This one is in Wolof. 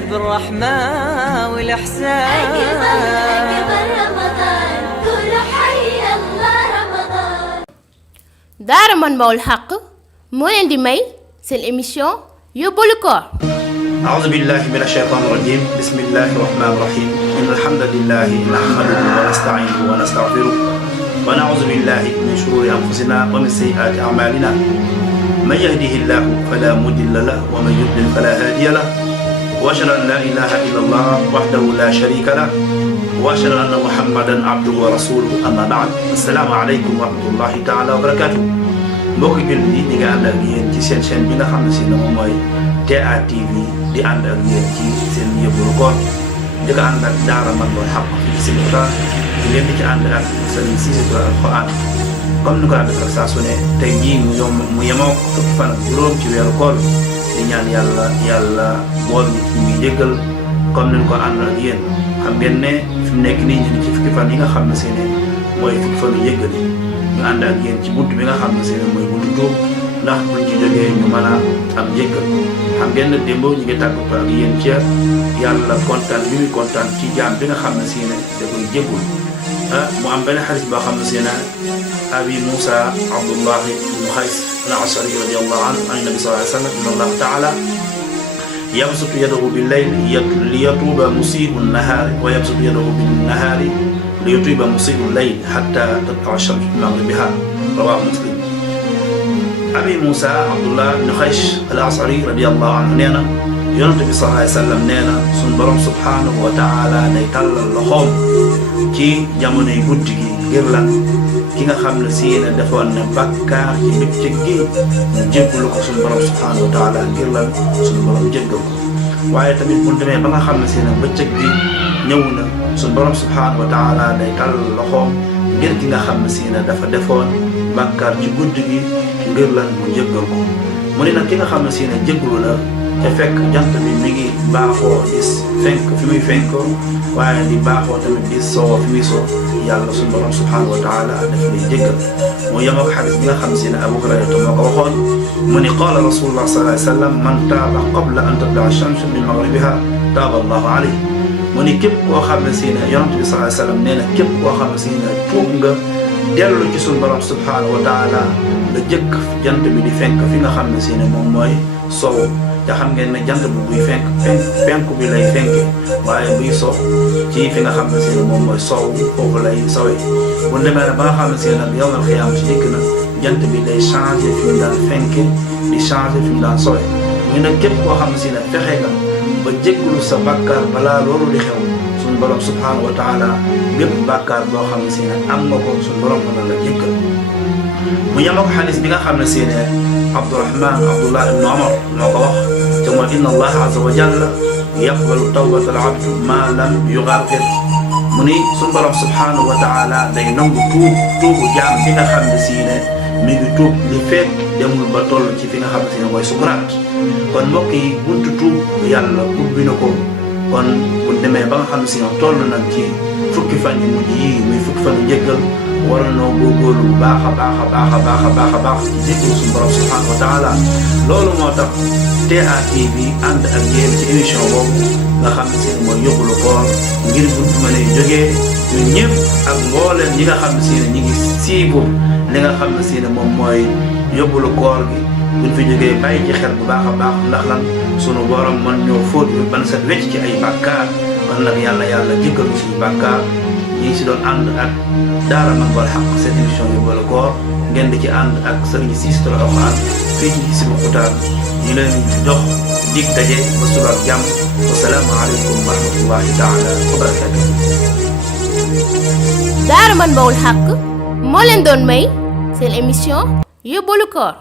بالرحمة والإحسان أكبر رمضان كل حي الله رمضان. daara man Baol Haq moo leen di may seen émission yóbbalu koor. أعوذ بالله من الشيطان الرجيم بسم الله الرحمن الرحيم إن الحمد لله نحمده ونستعينه ونستغفره ونعوذ بالله من شرور أنفسنا ومن سيئات أعمالنا من يهده الله فلا مضل له ومن يضلل فلا هادي له وأشهد أن لا إله إلا الله وحده لا شريك له وأشهد أن محمدا عبده ورسوله أما بعد السلام عليكم ورحمة الله تعالى وبركاته. mbokki jullit yi ñi nga ànd ak yéen ci seen chaîne bi nga xam ne si ne moom mooy TA TV di ànd ak yéen ci seen yóbbalu koor di ko ànd ak daara man Baol Haq fii ci Sénégal di leen di ci ànd ak Serigne Cissé Touré Alxuraan comme ni ko daan def saa su ne tey jii mu yemoo fukki fan ak juróom ci weeru koor di ñaan yàlla bool ñi ci muy jéggal comme ni ñu ko ànd ak yéen xam ngeen ne fi mu nekk nii ñu ngi ci fukki fan yi nga xam ne si ne mooy fukki fan yu jéggal yi ñu ànd ak yéen ci buntu bi nga xam ne seen mooy buntu tuub ndax buñ ci jógee ñu mën a am njëkkal xam ngeen ne démb ñu ngi tàggu ko ak yéen ci yàlla kontaan bi muy kontaan ci jaam bi nga xam ne si ne da koy jéggul mu am benn xarit boo xam ne si ne abi Moussa Abdullahi ibn Xays al-Ashari radiyallahu anhu an nabi sallallahu alayhi wa sallam inna allah taala yabsutu yadahu bil layli li yatuuba musii'u nahaari wa yabsutu yadahu bin nahaari liyutuba musii'u layl hatta tatlu'a ash-shamsu min maghribiha rawaahu Muslim. Abi Moussa Abdullah ibn Xays al-Ashari radiyallahu anhu nee na Yonent bi sallallahu alayhi wa sallam nee na sunu borom subhaanahu wa taala day tàllal loxoom ci jamonoy guddi gi ngir lan ki nga xam ne si ne defoon ne bàkkaar ci bëccëg gi ñu jéggalu ko sunu borom subhaanahu wa taala ngir lan sunu borom jéggal ko waaye tamit bu ñu demee ba nga xam ne si ne bëccëg gi ñëw na sunu borom subhaanahu wa taala day tàllal loxoom ngir ki nga xam ne si ne dafa defoon bàkkaar ci guddi gi ngir lan mu jéggal ko mu ne nag ki nga xam ne si ne jéggalu la te fekk jant bi mi ngi baaxoo di fenk fi muy fenk waaye di baaxoo tamit di soo fi muy soo yàlla suñu borom subhanahu wa taala daf lay jéggal mu yem ak xadis bi nga xam si ne Abu Hurayra moo ko waxoon mu ni qaala rasulullah sallallahu alayhi wa sallam man taaba qabla an tatlu'a ash-shamsu min maghribiha taaba allahu alayhi mu ni képp koo xam ne si ne yonent bi sallallahu alayhi wa sallam nee na képp koo xam ne si ne tuub nga dellu ci suñu borom subhanahu wa taala la jëkk jant bi di fenk fi nga xam ne si ne moom mooy sow te xam ngeen ne jant bi buy penku bi lay fenke waaye buy sow ci fi nga xam ne si ne moom mooy sow foofu lay sowee bu demee ne ba nga xam ne si ne nag yawmal xiyaam si dikk na jant bi day changé fi mu daan fenke di changé fi mu daan sowee muy nag képp koo xam ne si ne fexe nga ba jéggalu sa bàkkaar balaa loolu di xew suñu borom subhanahu wa taala bépp bàkkaar boo xam ne si ne am nga ko suñu borom mën na la jéggal mu yemoo ko xadis bi nga xam ne si ne Abdullah ibn Umar moo ko wax te mooy inna allah azza wa jalla yaqbalu tawbata al abd ma lam yugargir mu ni suñu borom subhanahu wa taala day nangu tuubu jaam bi nga xam ne si ne mi ngi tuub li fekk demul ba toll ci fi nga xam ne si ne mooy sukuraat kon mbokk yi buntu tuub yàlla ubbi na ko kon bu demee ba nga xam ne si ne toll nañ ci fukki fan yu mujj yi muy fukki fan yu njëggal war nañoo góorgóorlu bu baax a baax ci jéggalu suñu borom subhanahu wa taala loolu moo tax TA TV ànd ak yéen ci émission boobu nga xam ne si ne mooy yóbbalu koor ngir buñ fi mën a jógee ñun ñëpp ak mbooleem ñi nga xam ne si ne ñi ngi siibu li nga xam ne si ne moom mooy yóbbalu koor gi buñ fi jógee bàyyi ci xel bu baax a baax ndax lan sunu borom mën ñoo fóot ñu ban set wecc ci ay bàkkaar man nag yàlla jéggalu suñu bàkkaar ñi ngi si doon ànd ak daara man Baol Haq seen émission yóbbalu koor ngeen di ci ànd ak Serigne Cissé Touré Alxuraan fii ci Hizbut Tarqiyyah ñu leen jox dig daje ba suba ak jàmm wasalaamu aleykum wa rahmatullahi taala wa barakatuh. daara man Baol Haq moo leen doon may seen émission yóbbalu koor.